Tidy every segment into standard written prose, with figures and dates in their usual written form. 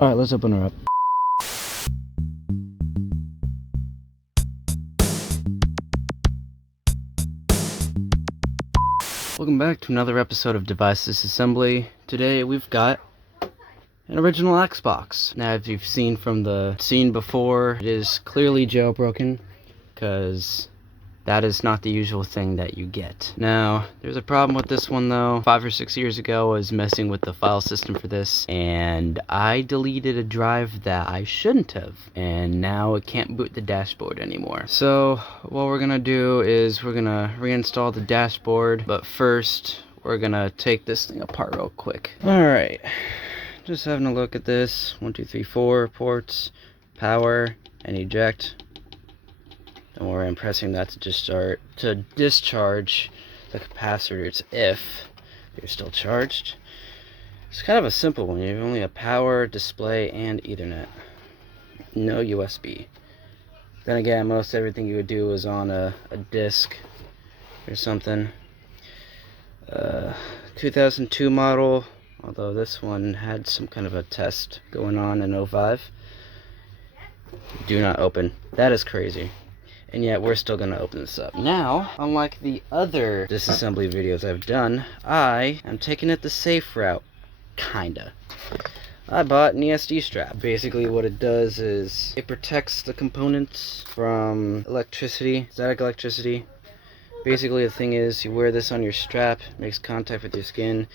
Alright, let's open her up. Welcome back to another episode of Device Disassembly. Today we've got an original Xbox. Now, if you've seen from the scene before, it is clearly jailbroken, because that is not the usual thing that you get. Now, there's a problem with this one though. 5 or 6 years ago, I was messing with the file system for this, and I deleted a drive that I shouldn't have, and now it can't boot the dashboard anymore. So, what we're gonna do is we're gonna reinstall the dashboard, but first, we're gonna take this thing apart real quick. Alright, just having a look at this. 1, 2, 3, 4 ports, power, and eject. Don't worry, I'm pressing that to discharge the capacitors if they're still charged. It's kind of a simple one. You only have power, display, and Ethernet. No USB. Then again, most everything you would do is on a disk or something. 2002 model, although this one had some kind of a test going on in 05. Do not open. That is crazy. And yet we're still going to open this up. Now, unlike the other disassembly videos I've done, I am taking it the safe route. Kinda. I bought an ESD strap. Basically what it does is it protects the components from electricity, static electricity. Basically the thing is, you wear this on your strap, makes contact with your skin,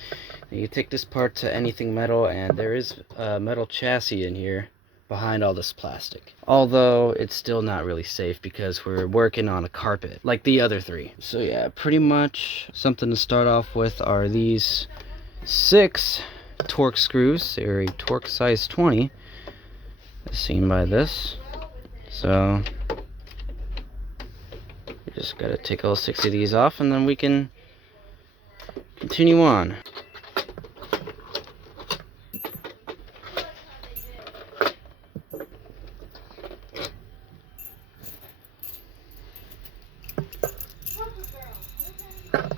and you take this part to anything metal, and there is a metal chassis in here behind all this plastic. Although it's still not really safe because we're working on a carpet like the other three. So yeah, pretty much something to start off with are these 6 Torx screws. They're a Torx size 20, as seen by this. So we just gotta take all 6 of these off, and then we can continue on.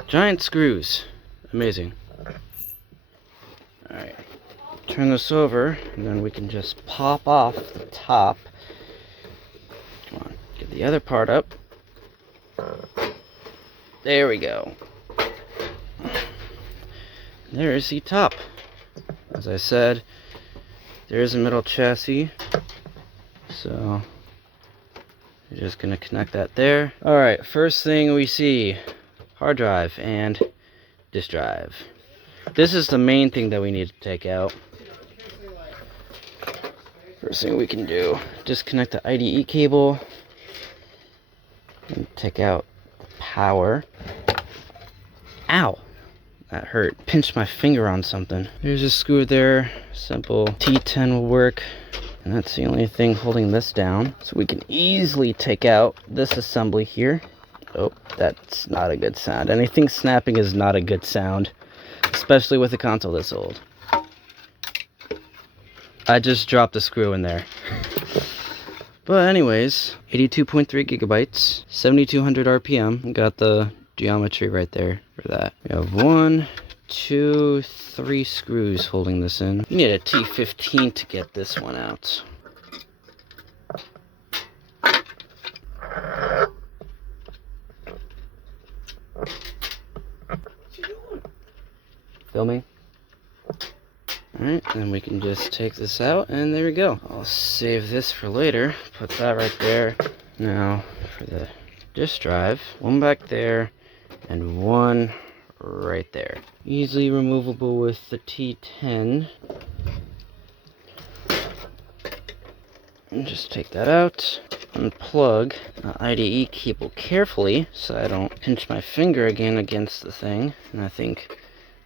Giant screws. Amazing. Alright. Turn this over, and then we can just pop off the top. Come on. Get the other part up. There we go. There's the top. As I said, there is a metal chassis. So, we're just going to connect that there. Alright, first thing we see. Hard drive and disk drive. This is the main thing that we need to take out. First thing we can do, disconnect the IDE cable and take out the power. Ow! That hurt. Pinched my finger on something. There's a screw there. Simple T10 will work. And that's the only thing holding this down. So we can easily take out this assembly here. Oh, that's not a good sound. Anything snapping is not a good sound, especially with a console this old. I just dropped a screw in there. But anyways, 82.3 gigabytes, 7200 RPM. Got the geometry right there for that. We have 1, 2, 3 screws holding this in. You need a T15 to get this one out. Filming. Alright, then we can just take this out, and there we go. I'll save this for later. Put that right there. Now, for the disk drive, 1 back there, and 1 right there. Easily removable with the T10. And just take that out. Unplug the IDE cable carefully, so I don't pinch my finger again against the thing. And I think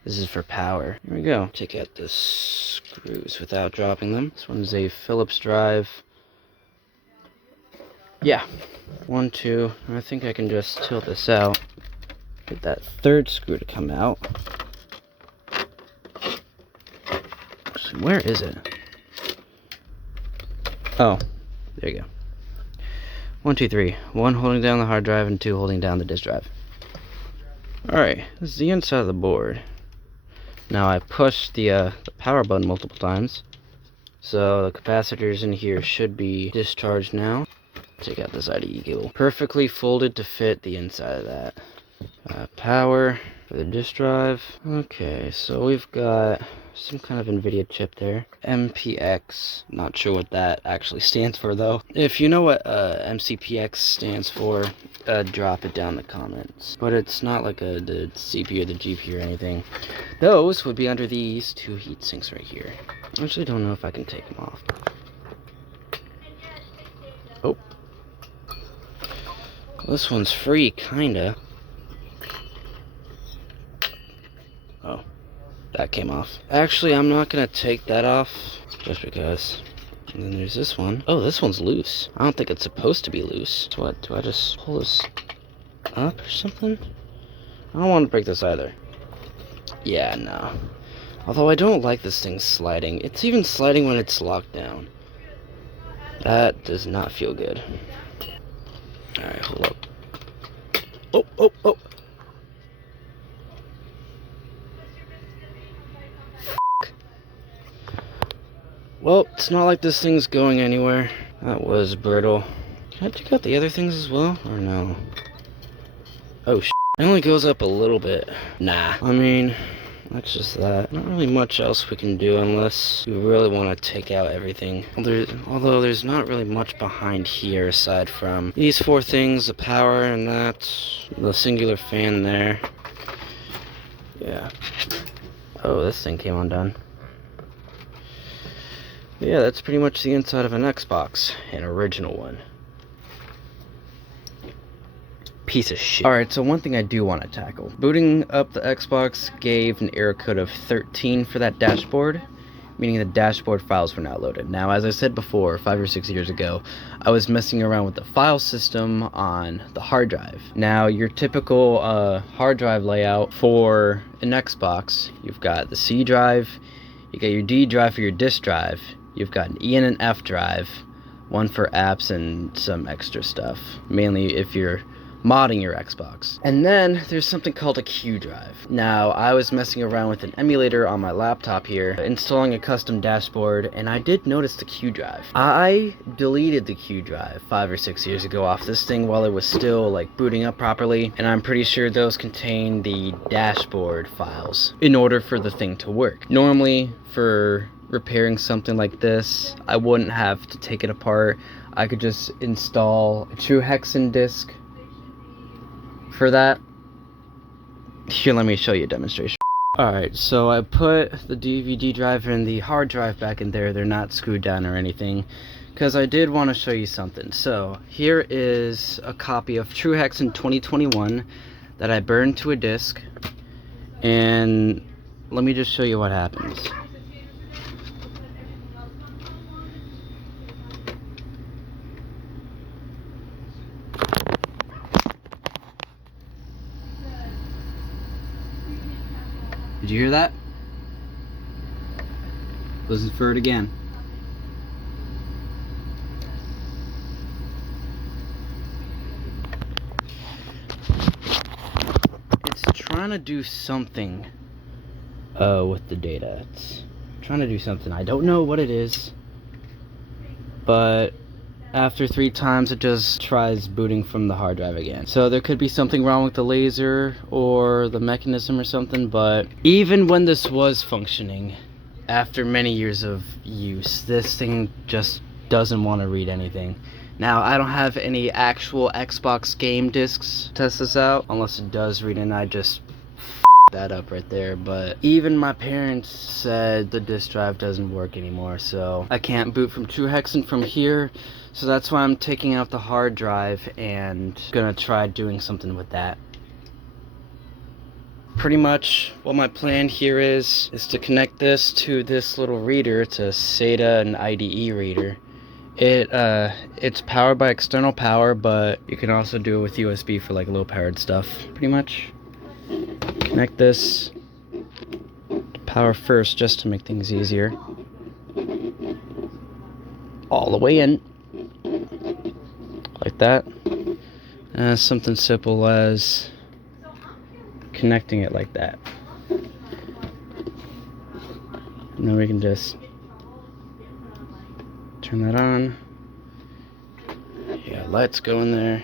this is for power. Here we go. Take out the screws without dropping them. This one's a Phillips drive. Yeah. 1, 2. I think I can just tilt this out. Get that 3rd screw to come out. So where is it? Oh, there you go. 1, 2, 3. 1 holding down the hard drive and 2 holding down the disk drive. Alright, this is the inside of the board. Now I pushed the power button multiple times. So the capacitors in here should be discharged now. Take out this IDE cable. Perfectly folded to fit the inside of that. Power for the disk drive. Okay, so we've got some kind of NVIDIA chip there. MPX. Not sure what that actually stands for though. If you know what MCPX stands for, drop it down in the comments. But it's not like the CPU or the GPU or anything. Those would be under these two heat sinks right here. I actually don't know if I can take them off. Oh. This one's free, kinda. Oh, that came off. Actually, I'm not gonna take that off, just because. And then there's this one. Oh, this one's loose. I don't think it's supposed to be loose. So what, do I just pull this up or something? I don't want to break this either. Yeah, no. Although I don't like this thing sliding. It's even sliding when it's locked down. That does not feel good. Alright, hold up. Oh, oh, oh! Well, it's not like this thing's going anywhere. That was brittle. Can I take out the other things as well, or no? Oh, shit. It only goes up a little bit. Nah. I mean, that's just that. Not really much else we can do unless we really want to take out everything. Although there's not really much behind here aside from these four things, the power and that, the singular fan there. Yeah. Oh, this thing came undone. Yeah, that's pretty much the inside of an Xbox, an original one. Piece of shit. Alright, so one thing I do want to tackle. Booting up the Xbox gave an error code of 13 for that dashboard, meaning the dashboard files were not loaded. Now, as I said before, 5 or 6 years ago, I was messing around with the file system on the hard drive. Now, your typical hard drive layout for an Xbox, you've got the C drive, you got your D drive for your disk drive, you've got an E and an F drive, one for apps and some extra stuff, mainly if you're modding your Xbox. And then there's something called a Q drive. Now, I was messing around with an emulator on my laptop here, installing a custom dashboard, and I did notice the Q drive. I deleted the Q drive 5 or 6 years ago off this thing while it was still like booting up properly, and I'm pretty sure those contain the dashboard files in order for the thing to work. Normally, for repairing something like this, I wouldn't have to take it apart. I could just install a TruHeXEn disk for that. Here, let me show you a demonstration. Alright, so I put the DVD drive and the hard drive back in there. They're not screwed down or anything, because I did want to show you something. So here is a copy of TruHeXEn 2021 that I burned to a disk, and let me just show you what happens. Did you hear that? Listen for it again. It's trying to do something with the data. It's trying to do something. I don't know what it is, but after 3 times it just tries booting from the hard drive again. So there could be something wrong with the laser or the mechanism or something, but even when this was functioning, after many years of use, this thing just doesn't want to read anything. Now, I don't have any actual Xbox game discs to test this out, unless it does read, and I just that up right there. But even my parents said the disk drive doesn't work anymore, so I can't boot from TruHeXEn from here. So that's why I'm taking out the hard drive and gonna try doing something with that. Pretty much what my plan here is to connect this to this little reader. It's a SATA and IDE reader. It's powered by external power, but you can also do it with USB for like low powered stuff, pretty much. Connect this to power first, just to make things easier. All the way in, like that. Something simple as connecting it like that. And then we can just Turn that on. Yeah, lights go in there.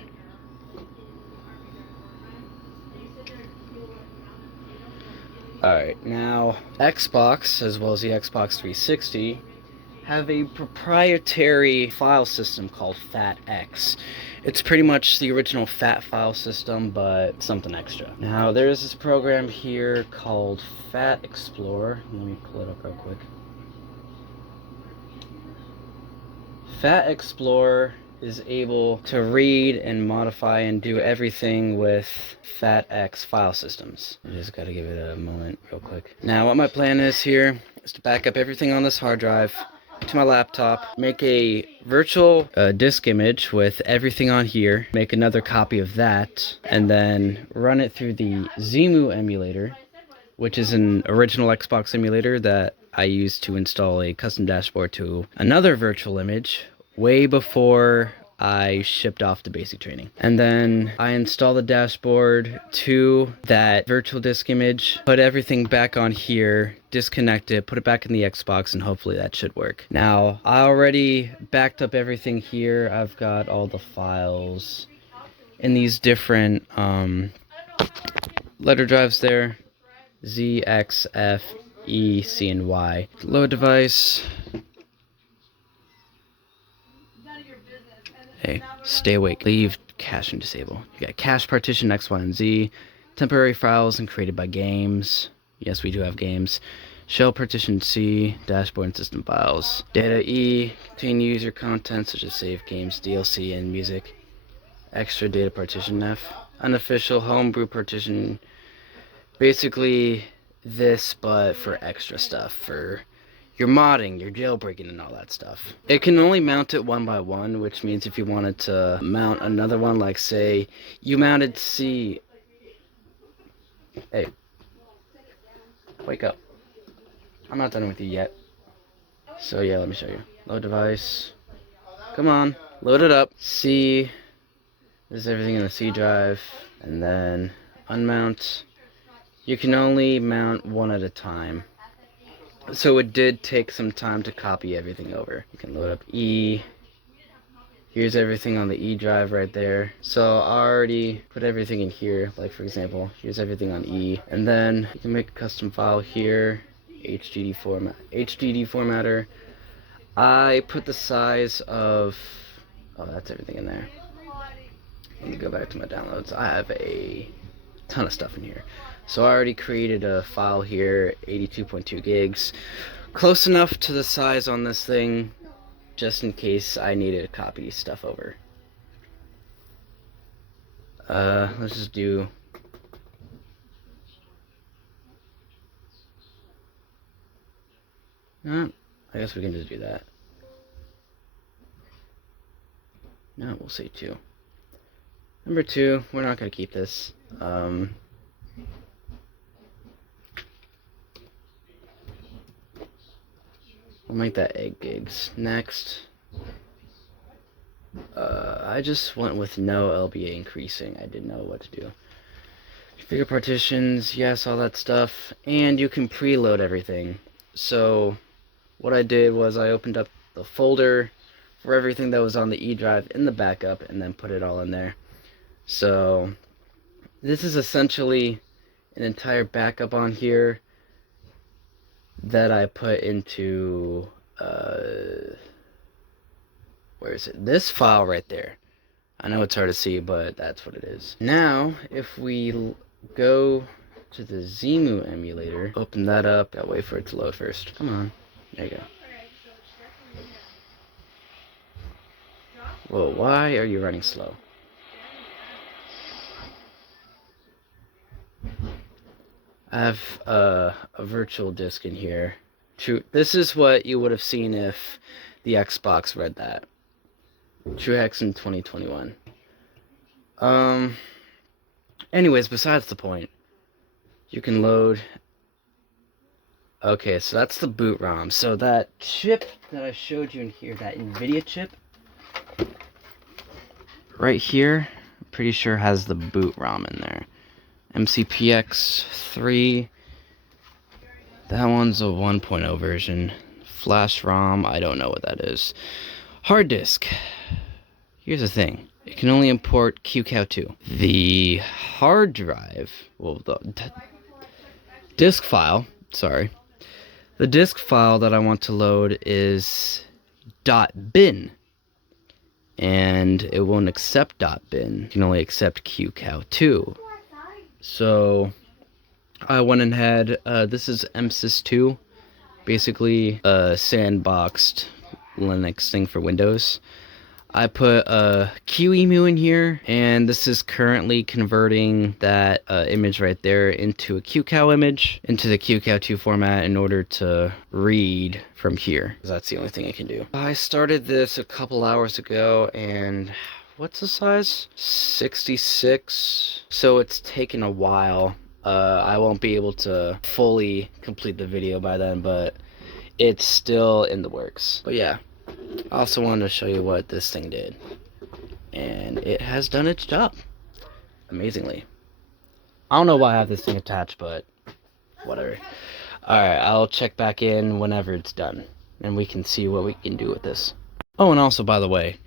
Alright, now Xbox, as well as the Xbox 360, have a proprietary file system called FATX. It's pretty much the original FAT file system, but something extra. Now, there's this program here called FATXplorer. Let me pull it up real quick. FATXplorer is able to read and modify and do everything with FATX file systems. I just gotta give it a moment real quick. Now, what my plan is here is to back up everything on this hard drive to my laptop, make a virtual disk image with everything on here, make another copy of that, and then run it through the Xemu emulator, which is an original Xbox emulator that I used to install a custom dashboard to another virtual image way before I shipped off to basic training. And then I install the dashboard to that virtual disk image, put everything back on here, disconnect it, put it back in the Xbox, and hopefully that should work. Now, I already backed up everything here. I've got all the files in these different letter drives there. Z, X, F, E, C, and Y. Load device. Hey, stay awake. Leave cache and disable. You got cache partition X, Y, and Z. Temporary files and created by games. Yes, we do have games. Shell partition C. Dashboard and system files. Data E. Contain user content such as save games, DLC, and music. Extra data partition F. Unofficial homebrew partition. Basically this, but for extra stuff, for your modding, your jailbreaking, and all that stuff. It can only mount it one by one, which means if you wanted to mount another one, like say you mounted C. Hey, wake up. I'm not done with you yet. So yeah, let me show you. Load device. Come on, load it up. C. This is everything in the C drive, and then unmount. You can only mount one at a time. So it did take some time to copy everything over. You can load up E. Here's everything on the E drive right there. So I already put everything in here. Like for example, here's everything on E. And then you can make a custom file here. HDD formatter. I put the size of... Oh, that's everything in there. Let me go back to my downloads. I have a ton of stuff in here. So I already created a file here, 82.2 gigs. Close enough to the size on this thing, just in case I needed to copy stuff over. Let's just do... No, I guess we can just do that. No, we'll say 2. Number 2, we're not going to keep this. We'll make that 8 gigs. Next, I just went with no LBA increasing. I didn't know what to do. Configure partitions, yes, all that stuff. And you can preload everything. So what I did was I opened up the folder for everything that was on the E drive in the backup and then put it all in there. So this is essentially an entire backup on here that I put into where is it? This file right there. I know it's hard to see, but that's what it is. Now, if we go to the Xemu emulator, open that up. Gotta wait for it to load first. Come on. There you go. Whoa, why are you running slow? I have a virtual disk in here. This is what you would have seen if the Xbox read that. TruHeXEn 2021. Anyways, besides the point, you can load. Okay, so that's the boot ROM. So that chip that I showed you in here, that NVIDIA chip, right here, I'm pretty sure has the boot ROM in there. MCPX3. That one's a 1.0 version. Flash ROM, I don't know what that is. Hard disk. Here's the thing. It can only import QCOW2. The hard drive, well, the disk file, sorry. The disk file that I want to load is .bin. And it won't accept .bin. It can only accept QCOW2. So I went ahead, this is MSys2, basically a sandboxed Linux thing for Windows. I put a qemu in here, and this is currently converting that image right there into a QCOW image, into the QCOW2 format in order to read from here. That's the only thing I can do. I started this a couple hours ago, and what's the size? 66. So it's taken a while. I won't be able to fully complete the video by then, but it's still in the works. But yeah. I also wanted to show you what this thing did, and it has done its job amazingly. I don't know why I have this thing attached, but whatever. Alright, I'll check back in whenever it's done, and we can see what we can do with this. Oh, and also, by the way,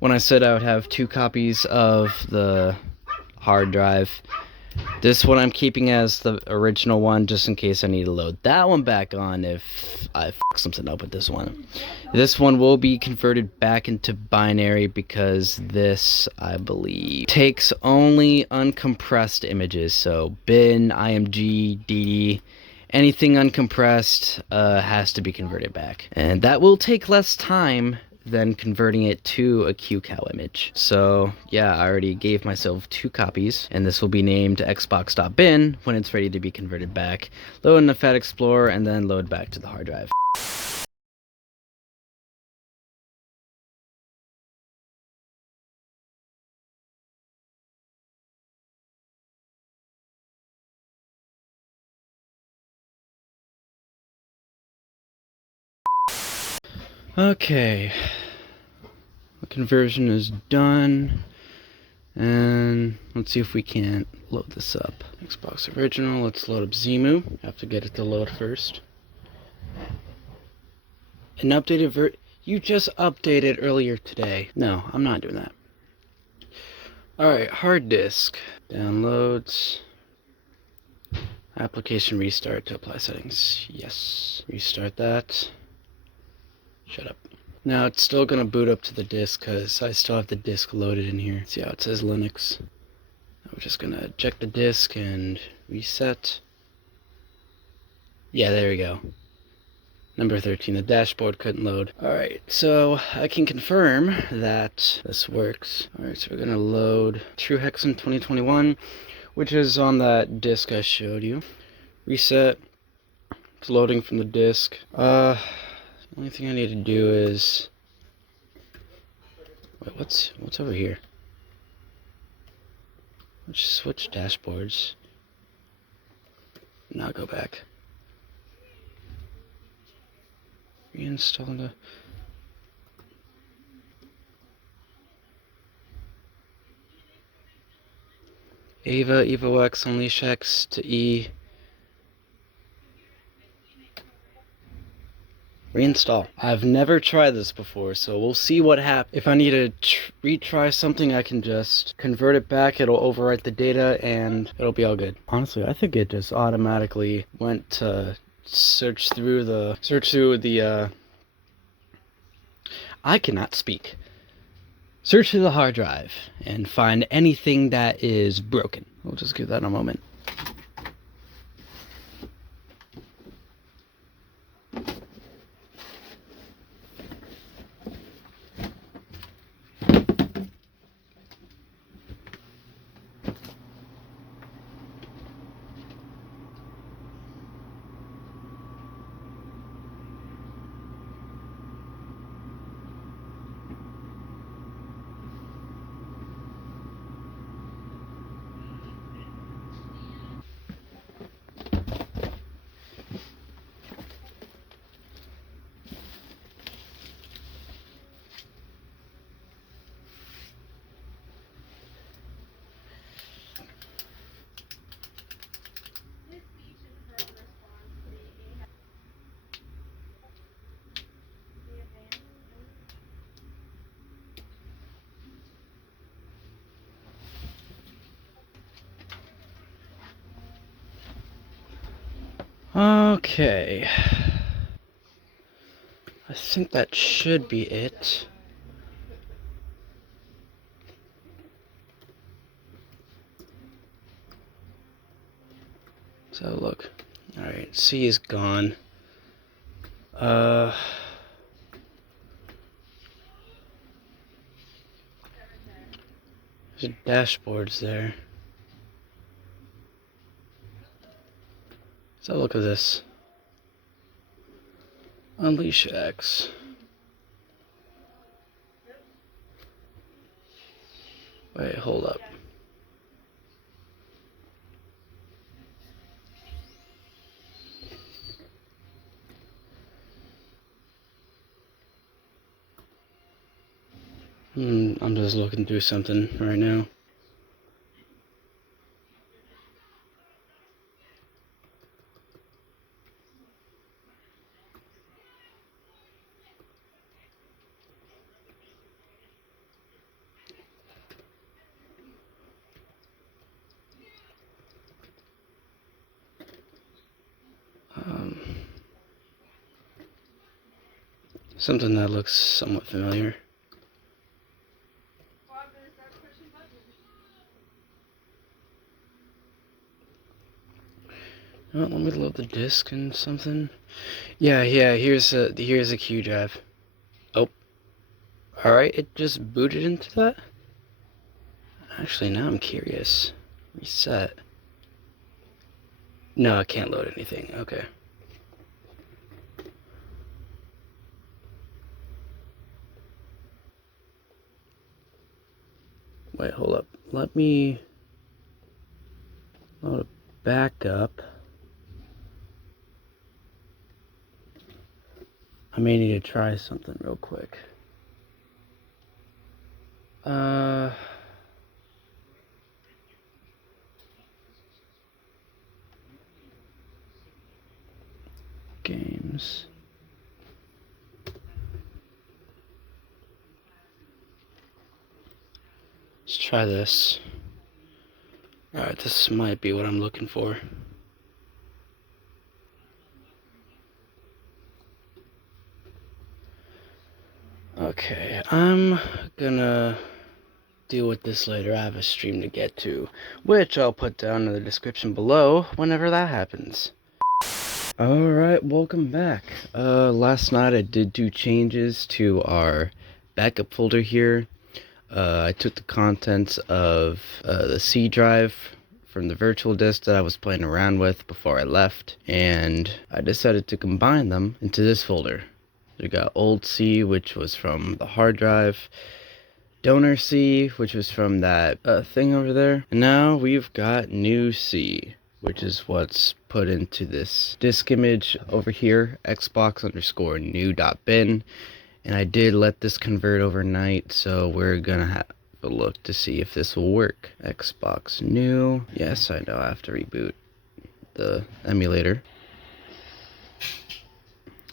when I said I would have 2 copies of the hard drive, this one I'm keeping as the original one, just in case I need to load that one back on if I fuck something up with this one. This one will be converted back into binary because this, I believe, takes only uncompressed images. So bin, img, dd, anything uncompressed has to be converted back. And that will take less time than converting it to a QCOW image. So yeah, I already gave myself 2 copies, and this will be named xbox.bin when it's ready to be converted back. Load in the FATXplorer and then load back to the hard drive. Okay, the conversion is done, and let's see if we can't load this up. Xbox original, let's load up Xemu. Have to get it to load first. An updated you just updated earlier today. No, I'm not doing that. Alright, hard disk. Downloads. Application restart to apply settings. Yes. Restart that. Shut up. Now it's still going to boot up to the disk because I still have the disk loaded in here. See how it says Linux? I'm just going to check the disk and reset. Yeah, there we go. Number 13, the dashboard couldn't load. Alright, so I can confirm that this works. Alright, so we're going to load TruHeXEn 2021, which is on that disk I showed you. Reset. It's loading from the disk. The only thing I need to do is... Wait, what's over here? Let's switch dashboards. Now go back. Reinstall the... Ava, EvoX, Unleash X to E. Reinstall. I've never tried this before, so we'll see what happens. If I need to retry something, I can just convert it back, it'll overwrite the data, and it'll be all good. Honestly, I think it just automatically went to search through the I cannot speak. Search through the hard drive and find anything that is broken. We'll just give that a moment. Okay. I think that should be it. So look. Alright, C is gone. The dashboard's there. So look at this. Unleash X. Wait, hold up. I'm just looking through something right now. Something that looks somewhat familiar. Oh, let me load the disk and something. Yeah, here's a Q drive. Oh, alright, it just booted into that? Actually, now I'm curious. Reset. No, I can't load anything. Okay. Wait, hold up. Let me load a backup. I may need to try something real quick. Games. Let's try this. Alright, this might be what I'm looking for. Okay, I'm gonna deal with this later. I have a stream to get to, which I'll put down in the description below whenever that happens. Alright, welcome back. Last night I did 2 changes to our backup folder here. I took the contents of the C drive from the virtual disk that I was playing around with before I left, and I decided to combine them into this folder. We got old C, which was from the hard drive, donor C, which was from that thing over there, and now we've got new C, which is what's put into this disk image over here, xbox_new.bin. And I did let this convert overnight, so we're gonna have a look to see if this will work. Xbox new. Yes, I know I have to reboot the emulator.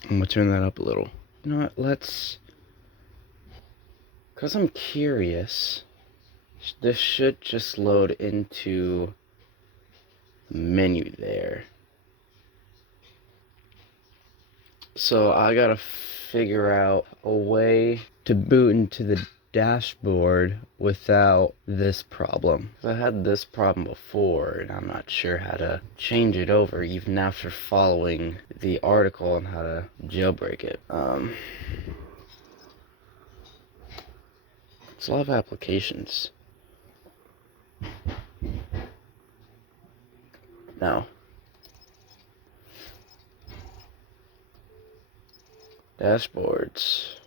I'm gonna turn that up a little. You know what, let's... Because I'm curious, this should just load into the menu there. So I gotta figure out a way to boot into the dashboard without this problem. I had this problem before, and I'm not sure how to change it over even after following the article on how to jailbreak it. It's a lot of applications. No. Dashboards.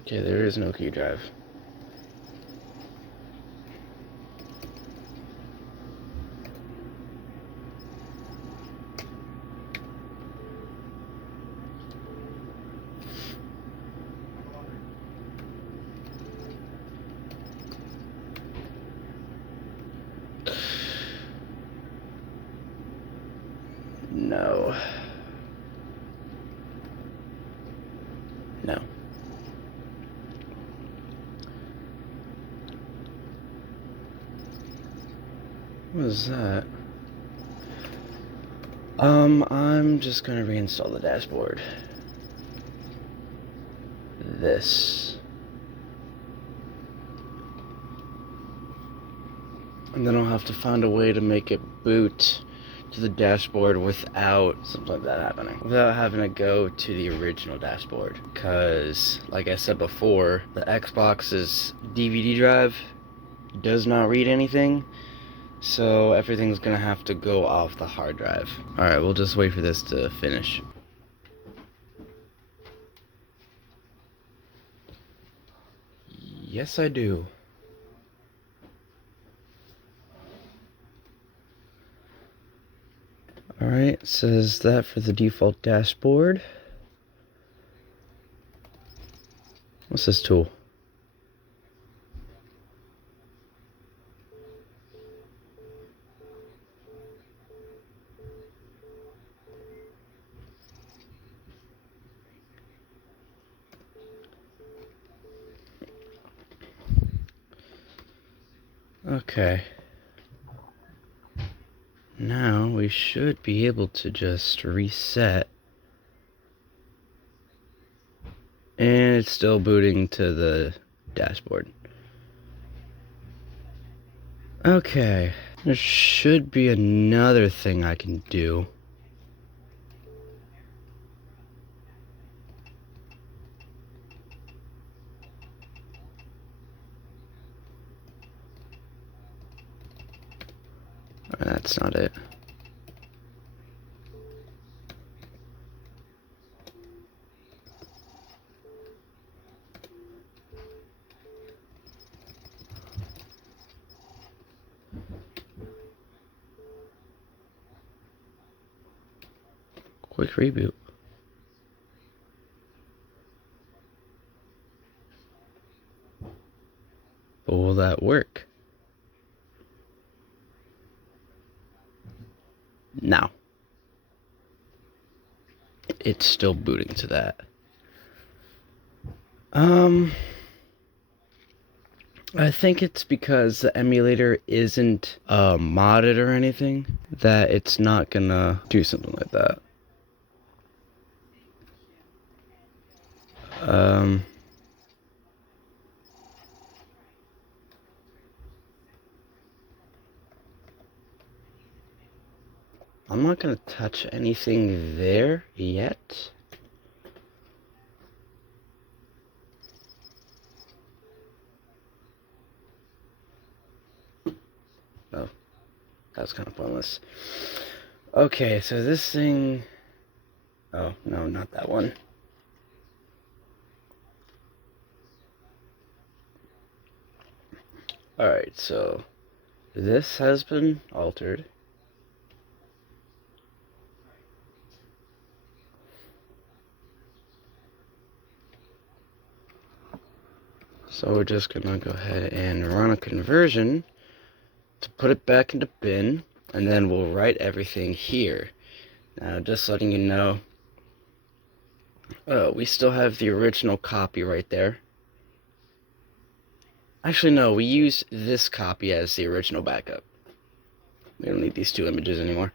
Okay, there is no key drive. No. What is that? I'm just gonna reinstall the dashboard. This. And then I'll have to find a way to make it boot to the dashboard without something like that happening. Without having to go to the original dashboard. Because, like I said before, the Xbox's DVD drive does not read anything. So everything's gonna have to go off the hard drive. Alright, we'll just wait for this to finish. Yes, I do. Alright, it says that for the default dashboard. What's this tool? Okay. Now we should be able to just reset. And it's still booting to the dashboard. Okay. There should be another thing I can do. That's not it. Quick reboot. But will that work? No. It's still booting to that. I think it's because the emulator isn't modded or anything, that it's not gonna do something like that. I'm not gonna touch anything there yet. Oh, that was kind of pointless. Okay, so this thing... Oh, no, not that one. Alright, so this has been altered. So we're just gonna go ahead and run a conversion to put it back into bin, and then we'll write everything here. Now, just letting you know, we still have the original copy right there. Actually, no, we use this copy as the original backup. We don't need these two images anymore.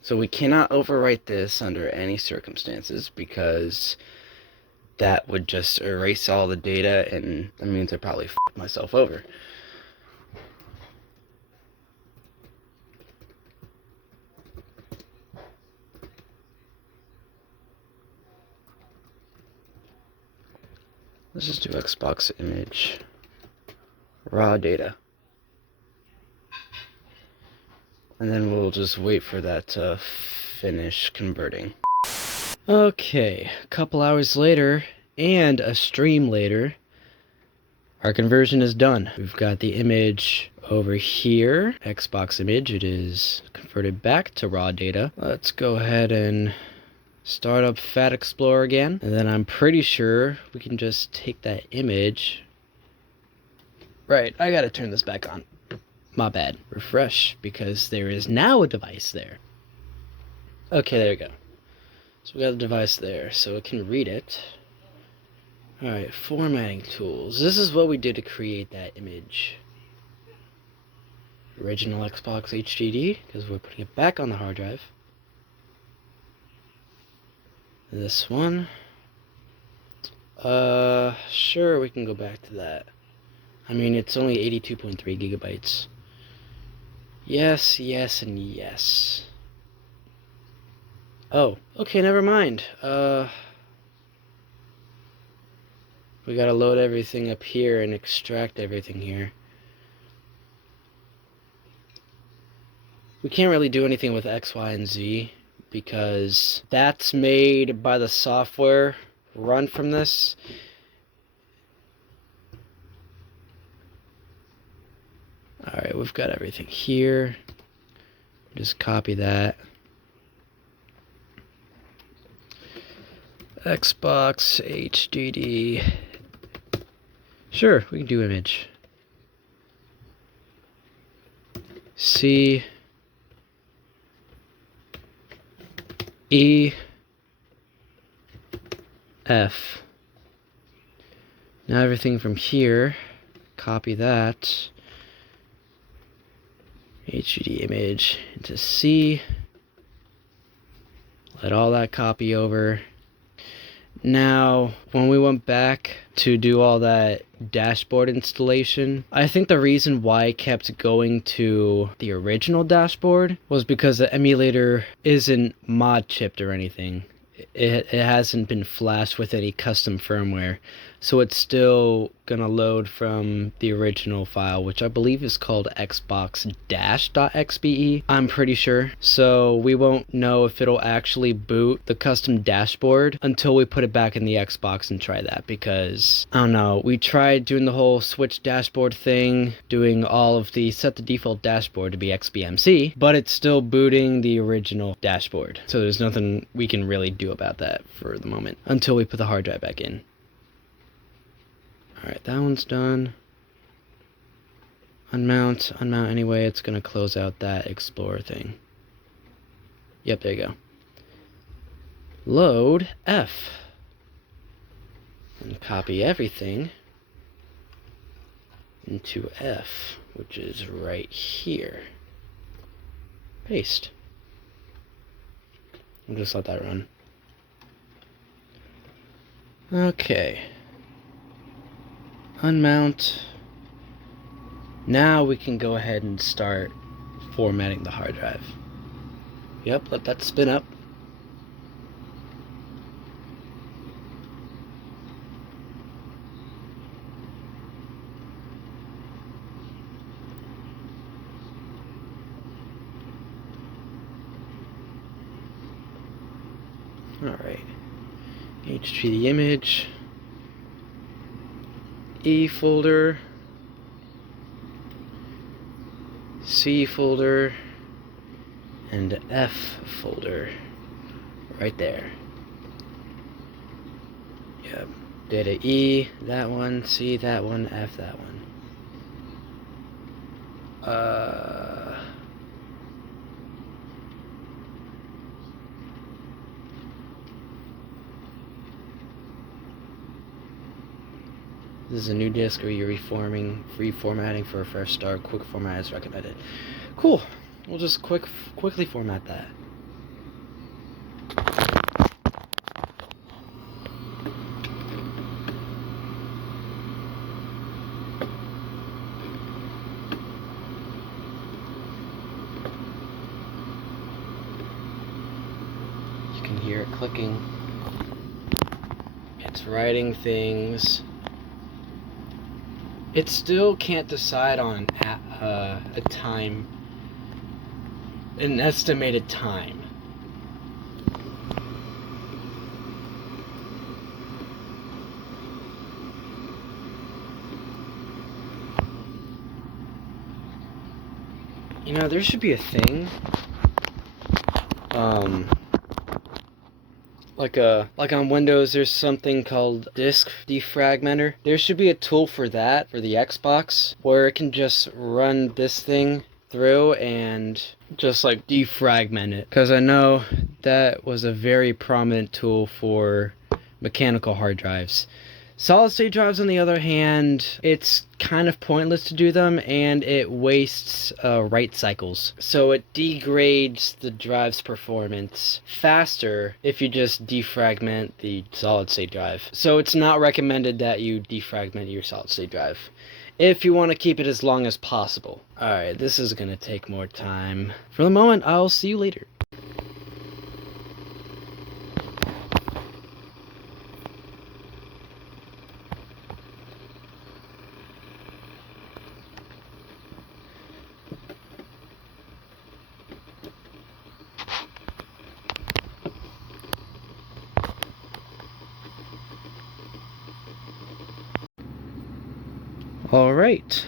So we cannot overwrite this under any circumstances, because that would just erase all the data, and that means I probably f***ed myself over. Let's just do Xbox image, raw data. And then we'll just wait for that to finish converting. Okay, a couple hours later, and a stream later, our conversion is done. We've got the image over here, Xbox image. It is converted back to raw data. Let's go ahead and start up FATXplorer again, and then I'm pretty sure we can just take that image. Right, I gotta turn this back on. My bad. Refresh, because there is now a device there. Okay, there we go. So we got the device there, so it can read it. Alright, formatting tools. This is what we did to create that image. original Xbox HDD, because we're putting it back on the hard drive. This one. Sure, we can go back to that. I mean, it's only 82.3 gigabytes. Yes, yes, and yes. Oh, okay, never mind. We gotta load everything up here and extract everything here. We can't really do anything with X, Y, and Z because that's made by the software run from this. Alright, we've got everything here. Just copy that. Xbox HDD. Sure, we can do image. C E F. Now everything from here, copy that. HDD image into C. Let all that copy over. Now, when we went back to do all that dashboard installation, I think the reason why I kept going to the original dashboard was because the emulator isn't mod chipped or anything. It hasn't been flashed with any custom firmware, so it's still gonna load from the original file, which I believe is called xbox-.xbe, I'm pretty sure. So we won't know if it'll actually boot the custom dashboard until we put it back in the Xbox and try that, because I don't know, we tried doing the whole switch dashboard thing, doing all of the set the default dashboard to be XBMC, but it's still booting the original dashboard, so there's nothing we can really do about that for the moment until we put the hard drive back in. Alright, that one's done. Unmount anyway, it's gonna close out that Explorer thing. Yep, there you go. Load F. And copy everything into F, which is right here. Paste. We'll just let that run. Okay. Unmount. Now we can go ahead and start formatting the hard drive. Yep, let that spin up. Alright. HDD image. E folder, C folder, and F folder right there. Yep. Data E, that one, C, that one, F, that one. This is a new disk, or you're reformatting for a fresh start. Quick format is recommended. Cool. We'll just quickly format that. You can hear it clicking. It's writing things. It still can't decide on a time, an estimated time. You know, there should be a thing, like on Windows, there's something called disk defragmenter. There should be a tool for that for the Xbox where it can just run this thing through and just like defragment it. Because I know that was a very prominent tool for mechanical hard drives. Solid state drives, on the other hand, it's kind of pointless to do them, and it wastes write cycles. So it degrades the drive's performance faster if you just defragment the solid state drive. So it's not recommended that you defragment your solid state drive if you want to keep it as long as possible. Alright, this is going to take more time. For the moment, I'll see you later. Alright,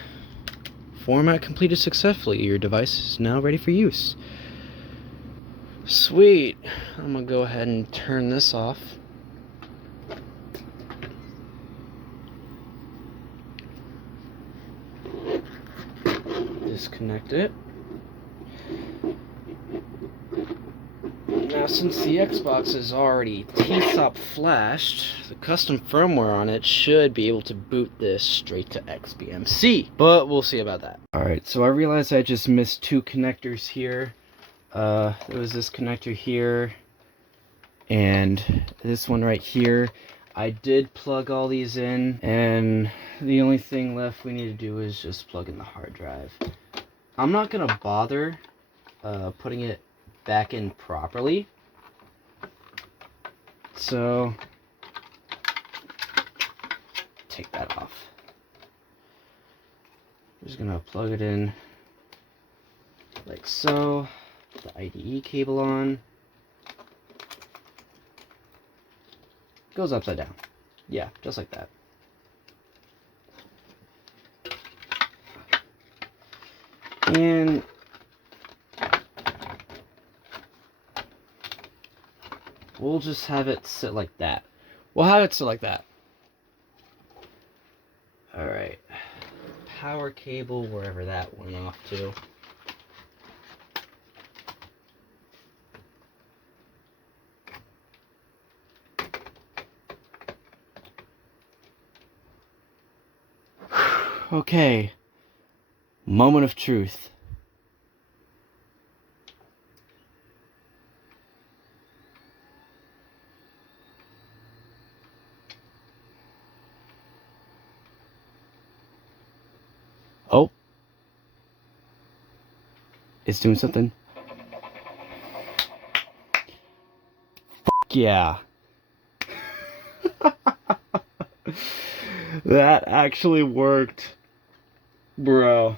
format completed successfully. Your device is now ready for use. Sweet. I'm gonna go ahead and turn this off. Disconnect it. Now, since the Xbox is already T-top flashed, the custom firmware on it should be able to boot this straight to XBMC, but we'll see about that. Alright, so I realized I just missed two connectors here. There was this connector here, and this one right here. I did plug all these in, and the only thing left we need to do is just plug in the hard drive. I'm not gonna bother putting it back in properly, so take that off. I'm just gonna plug it in like so, put the IDE cable on, goes upside down, yeah, just like that. And we'll just have it sit like that. We'll have it sit like that. Alright. Power cable, wherever that went off to. Okay. Moment of truth. Oh. It's doing something. Yeah. That actually worked. Bro.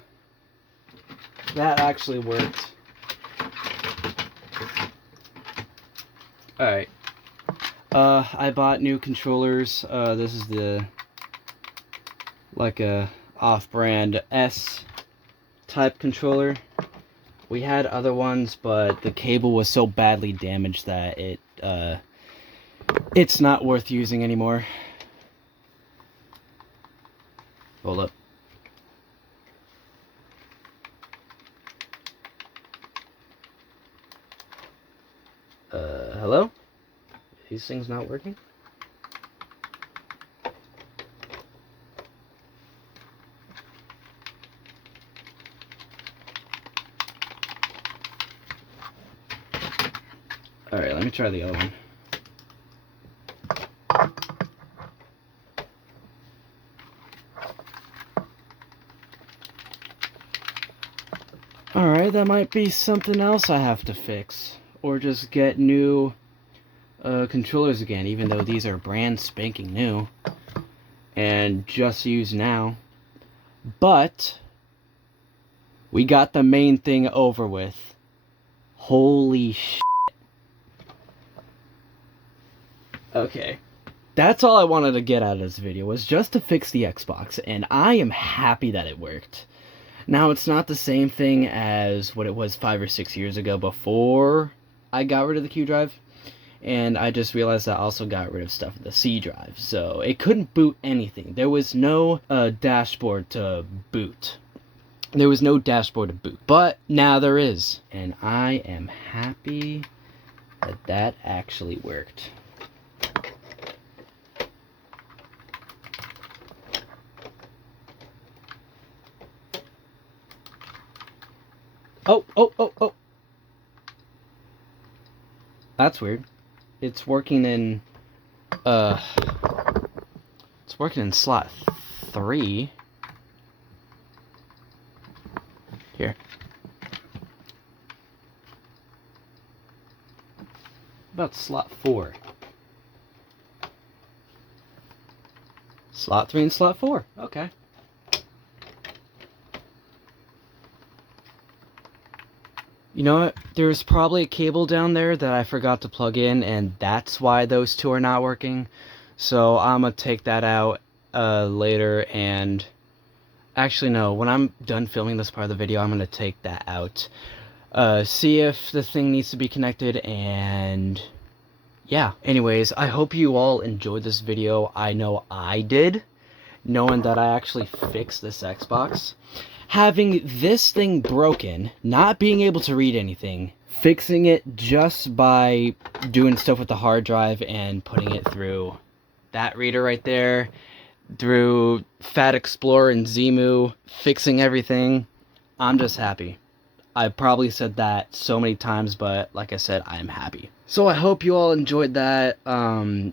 That actually worked. Alright. I bought new controllers. This is the like a off-brand S type controller. We had other ones, but the cable was so badly damaged that it's not worth using anymore. Hold up. Hello? These things not working? Alright, let me try the other one. Alright, that might be something else I have to fix. Or just get new controllers again, even though these are brand spanking new and just used now. But we got the main thing over with. Holy shit. Okay. That's all I wanted to get out of this video, was just to fix the Xbox, and I am happy that it worked. Now, it's not the same thing as what it was 5 or 6 years ago before I got rid of the Q drive, and I just realized I also got rid of stuff in the C drive, so it couldn't boot anything. There was no dashboard to boot. There was no dashboard to boot, but now there is, and I am happy that that actually worked. Oh, oh, oh, oh. That's weird. It's working in slot 3. Here. About slot 4. Slot 3 and slot 4. Okay. You know what? There's probably a cable down there that I forgot to plug in, and that's why those two are not working. So I'm gonna take that out later, and actually no, when I'm done filming this part of the video, I'm gonna take that out. See if the thing needs to be connected, and yeah. Anyways, I hope you all enjoyed this video. I know I did, knowing that I actually fixed this Xbox. Having this thing broken, not being able to read anything, fixing it just by doing stuff with the hard drive and putting it through that reader right there, through FATXplorer and Xemu, fixing everything. I'm just happy. I probably said that so many times, but like I said, I am happy. So I hope you all enjoyed that.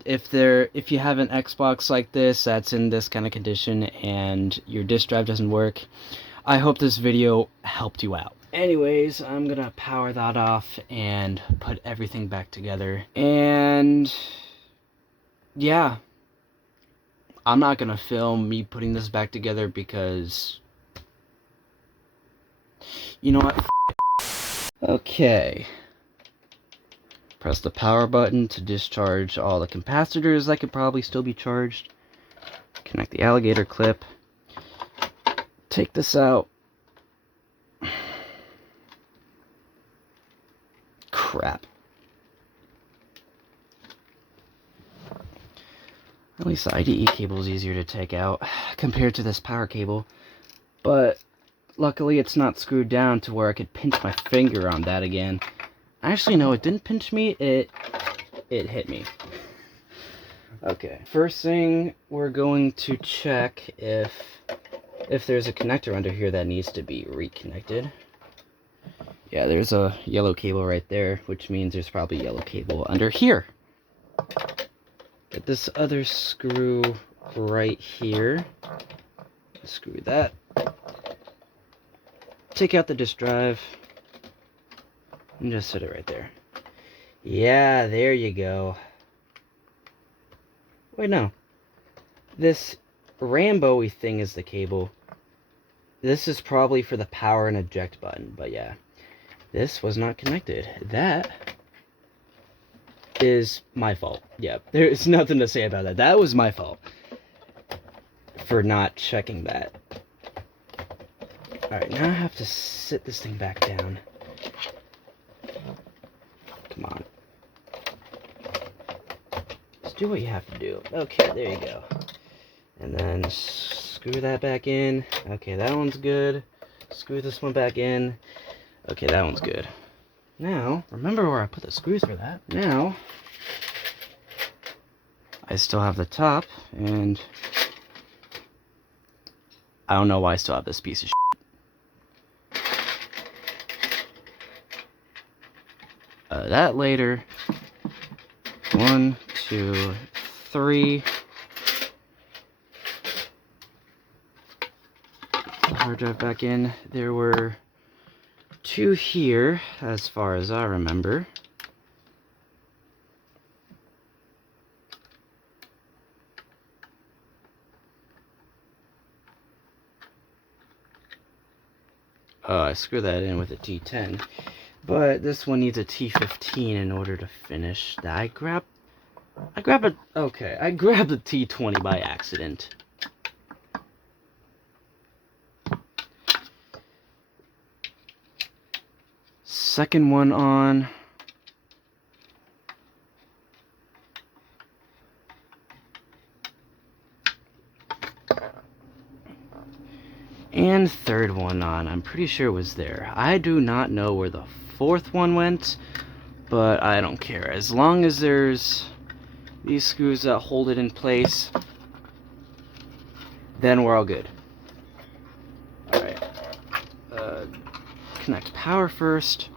If you have an Xbox like this that's in this kind of condition and your disk drive doesn't work, I hope this video helped you out. Anyways, I'm gonna power that off and put everything back together. And yeah, I'm not gonna film me putting this back together because, you know what? Okay. Press the power button to discharge all the capacitors that could probably still be charged. Connect the alligator clip. Take this out. Crap. At least the IDE cable is easier to take out compared to this power cable. But luckily it's not screwed down to where I could pinch my finger on that again. Actually, no, it didn't pinch me. It hit me. Okay. First thing, we're going to check if there's a connector under here that needs to be reconnected. Yeah, there's a yellow cable right there, which means there's probably a yellow cable under here. Get this other screw right here. Screw that. Take out the disk drive. And just set it right there. Yeah, there you go. Wait, no. This Rambo-y thing is the cable. This is probably for the power and eject button, but yeah. This was not connected. That is my fault. Yeah, there's nothing to say about that. That was my fault for not checking that. Alright, now I have to sit this thing back down. Come on. Just do what you have to do. Okay, there you go. And then screw that back in. Okay, that one's good. Screw this one back in. Okay, that one's good. Now, remember where I put the screws for that. Now, I still have the top, and I don't know why I still have this piece of shit. That later. 1, 2, 3. Hard drive back in. There were 2 here, as far as I remember. I screwed that in with a T10, but this one needs a T15 in order to finish. I grabbed the T20 by accident. Second one on. And third one on. I'm pretty sure it was there. I do not know where the fourth one went, but I don't care. As long as there's these screws that hold it in place, then we're all good. Alright. connect power first.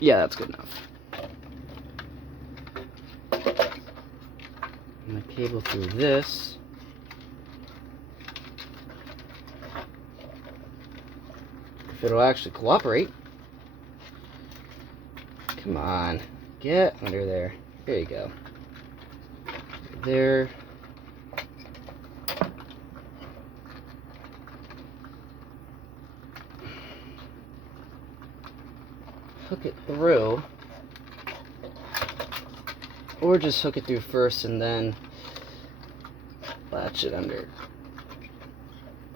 Yeah, that's good enough. And the cable through this. If it'll actually cooperate. Come on, get under there. There you go. There. Hook it through. Or just hook it through first and then latch it under.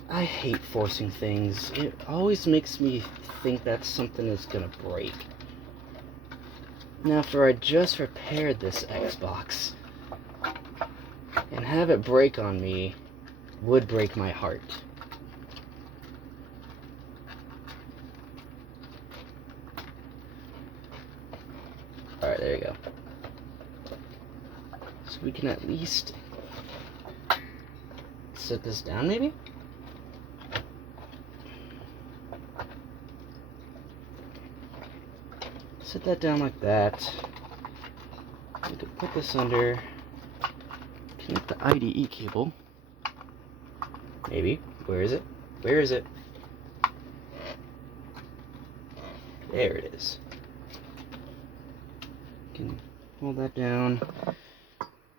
I hate forcing things. It always makes me think that something is gonna break. Now, after I just repaired this Xbox, and have it break on me would break my heart. Alright, there you go. So we can at least set this down, maybe? Set that down like that. We can put this under, connect the IDE cable. Maybe. Where is it? Where is it? There it is. Can hold that down.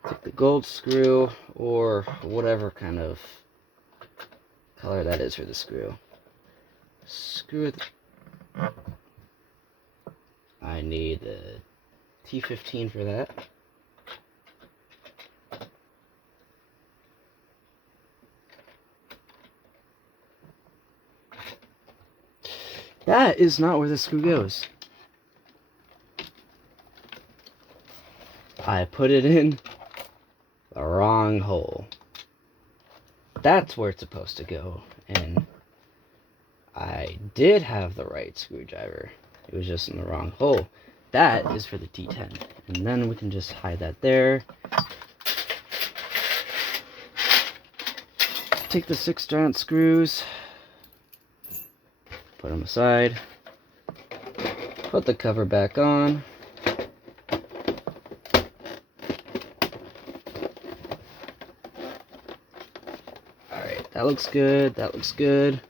Take the gold screw, or whatever kind of color that is for the screw. Screw it. I need the T15 for that. That is not where the screw goes. I put it in the wrong hole. That's where it's supposed to go, and I did have the right screwdriver. It was just in the wrong hole. That is for the T10. And then we can just hide that there. Take the 6 giant screws, put them aside, put the cover back on. Alright, that looks good, that looks good,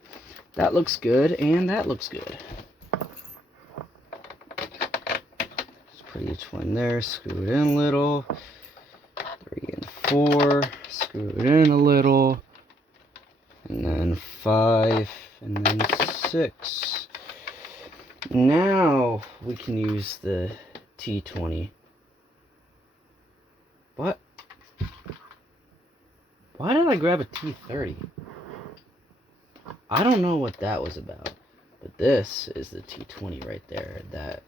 that looks good, and that looks good. Put each one there, screw it in a little. 3 and 4, screw it in a little. And then 5, and then 6. Now we can use the T20. What? Why did I grab a T30? I don't know what that was about. But this is the T20 right there. That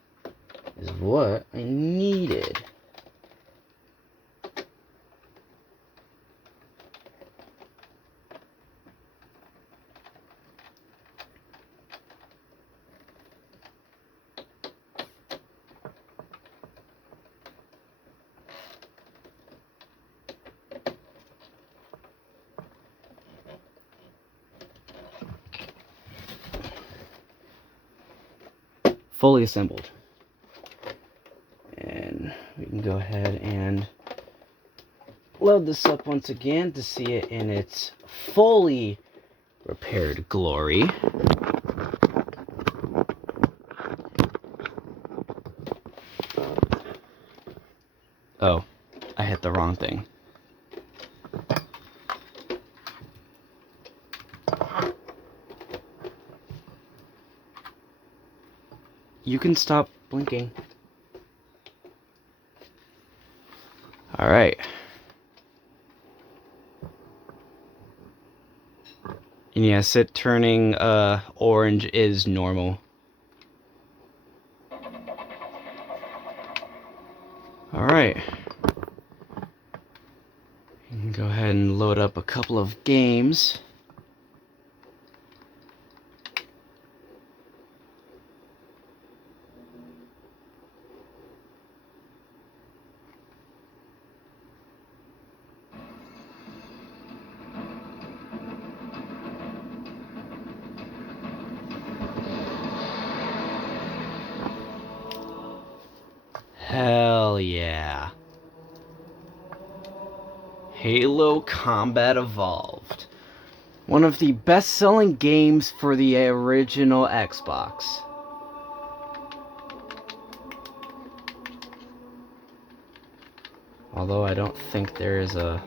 is what I needed. Fully assembled. And we can go ahead and load this up once again to see it in its fully repaired glory. Oh, I hit the wrong thing. You can stop blinking. Alright. And yes, it turning orange is normal. Alright. You can go ahead and load up a couple of games. Hell yeah. Halo Combat Evolved. One of the best-selling games for the original Xbox. Although I don't think there is a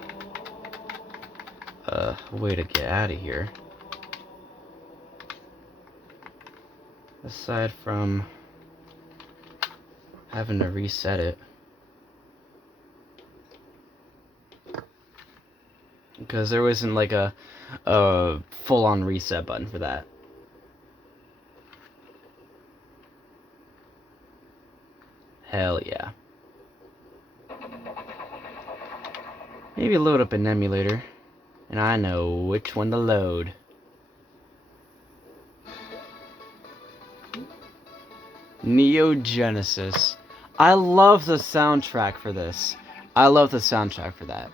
way to get out of here. Aside from having to reset it. Because there wasn't like a full-on reset button for that. Hell yeah. Maybe load up an emulator. And I know which one to load. Neo Genesis. I love the soundtrack for this. I love the soundtrack for that.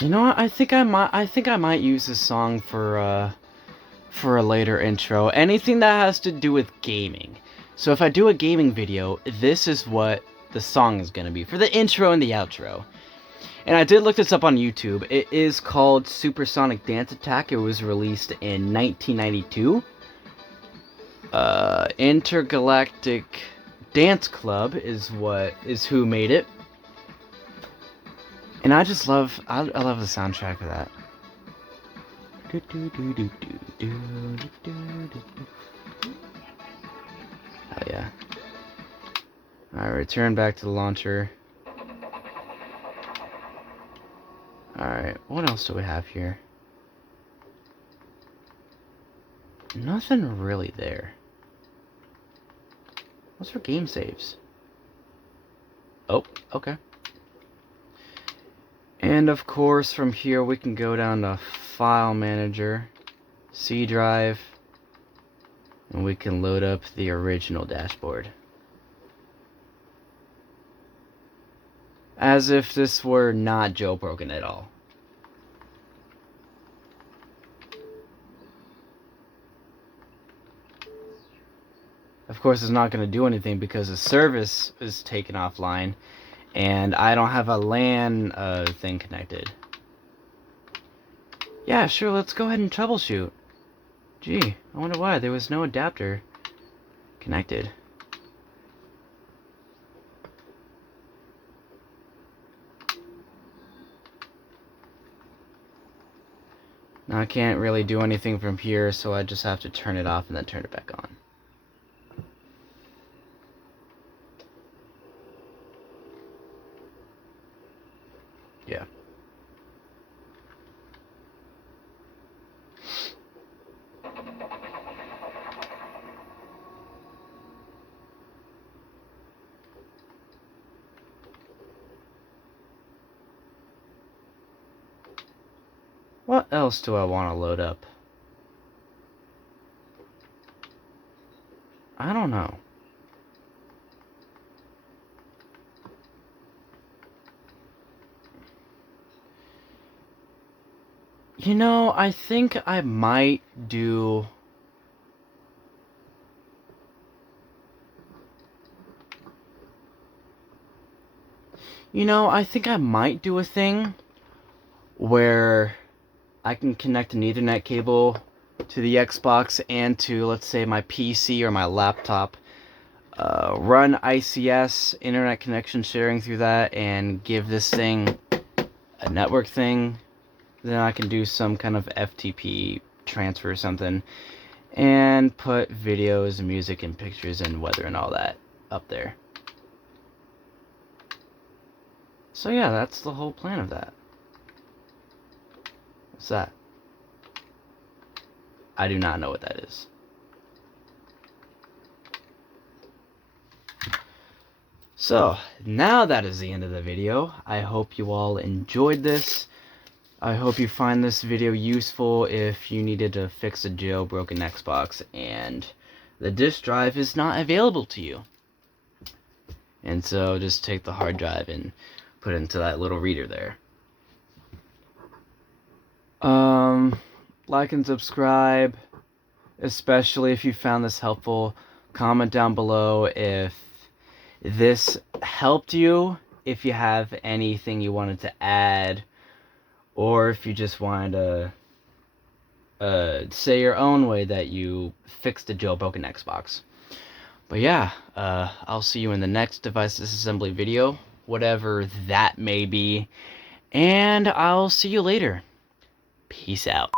You know what? I think I might use this song for a later intro. Anything that has to do with gaming. So if I do a gaming video, this is what the song is going to be for the intro and the outro. And I did look this up on YouTube. It is called Supersonic Dance Attack. It was released in 1992. Intergalactic Dance Club is who made it. And I just love I love the soundtrack for that. Oh yeah. Alright, return back to the launcher. Alright, what else do we have here? Nothing really there. What's for game saves? Oh, okay. And of course, from here we can go down to File Manager, C Drive, and we can load up the original dashboard. As if this were not jailbroken at all. Of course, it's not going to do anything because the service is taken offline, and I don't have a LAN thing connected. Yeah, sure, let's go ahead and troubleshoot. Gee, I wonder why there was no adapter connected. Now I can't really do anything from here, so I just have to turn it off and then turn it back on. Yeah. What else do I want to load up? I don't know. You know, I think I might do... You know, I think I might do a thing where I can connect an Ethernet cable to the Xbox and to, let's say, my PC or my laptop. Run ICS, internet connection sharing through that, and give this thing a network thing. Then I can do some kind of FTP transfer or something, and put videos, music, and pictures, and weather, and all that up there. So yeah, that's the whole plan of that. What's that? I do not know what that is. So, now that is the end of the video. I hope you all enjoyed this. I hope you find this video useful if you needed to fix a jailbroken Xbox and the disk drive is not available to you. And so just take the hard drive and put it into that little reader there. Like and subscribe. especially if you found this helpful. Comment down below if this helped you, if you have anything you wanted to add, or if you just wanted to say your own way that you fixed a jailbroken Xbox. But yeah, I'll see you in the next device disassembly video, whatever that may be, and I'll see you later. Peace out.